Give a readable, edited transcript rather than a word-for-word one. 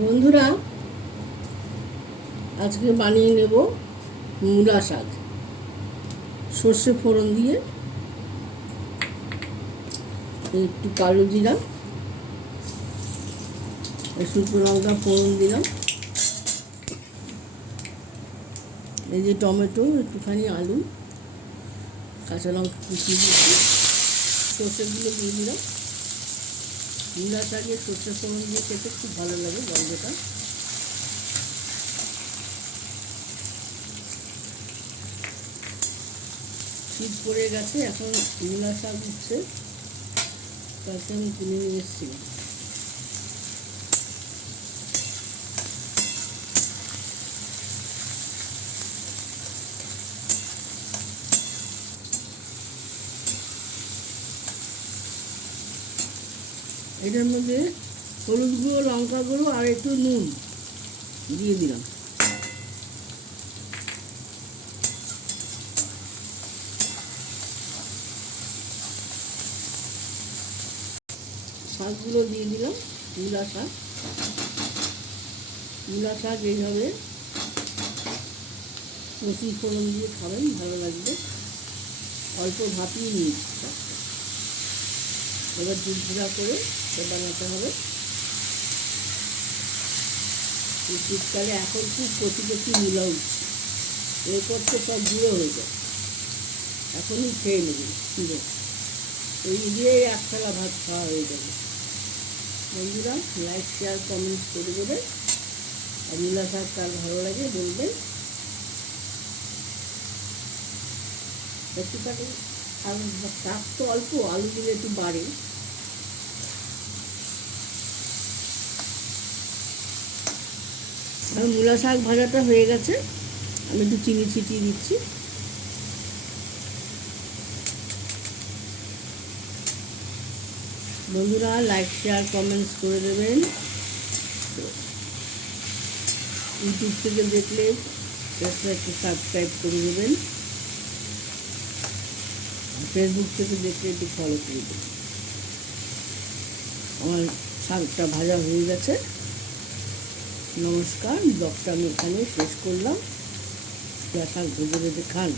বন্ধুরা, আজকে বানিয়ে নেব মূলা শাক। সর্ষে ফোড়ন দিয়ে একটু কালো জিরা, শুকনো লঙ্কা ফোড়ন দিলাম, এই যে টমেটো, একটুখানি আলু, কাঁচা লঙ্কা কুচিয়ে দিচ্ছি, সর্ষেগুলো দিয়ে দিলাম। মূলা শাকে সর্ষে ফোড়ন দিয়ে খেতে খুব ভালো লাগে, গন্ধটা। শীত পড়ে গেছে, এখন মূলা শাক উঠছে, তাকে আমি তুলে নিয়ে এসেছিলাম। এটার মধ্যে হলুদ গুঁড়ো, লঙ্কা গুঁড়ো আর একটু নুন দিয়ে দিলাম। শাকগুলো দিয়ে দিলাম। মূলা শাক এইভাবে কচি ফোড়ন দিয়ে খাবেন, ভালো লাগবে। অল্প ভাপিয়ে নিয়েছি শাকটা, এবার ঝুরঝুরা করে বানাতে হবে। শীতকালে এখন খুব কচি কচি মূলা উঠছে, এরপর তো সব গুঁড়ো হয়ে যায়, এখনই খেয়ে নেবেন পুরো, এই দিয়েই এক থালা ভাত খাওয়া হয়ে যাবে। বন্ধুরা, লাইক শেয়ার কমেন্টস করে দেবে, আর মূলা শাক কার ভালো লাগে বলবেন। একটুখানি আর শাক তো অল্প, আলু দিলে একটু বাড়ে। আর মূলা শাক ভাজাটা হয়ে গেছে, আমি একটু চিনি ছিটিয়ে দিচ্ছি। বন্ধুরা, লাইক শেয়ার কমেন্টস করে দেবেন। ইউটিউব থেকে দেখলে একটু সাবস্ক্রাইব করে দেবেন, ফেসবুক থেকে দেখলে একটু ফলো করে দেবেন। আমার শাকটা ভাজা হয়ে গেছে। নমস্কার, ব্লগটা আমি এখানে শেষ করলাম। শাক ভেজে ভেজে খান।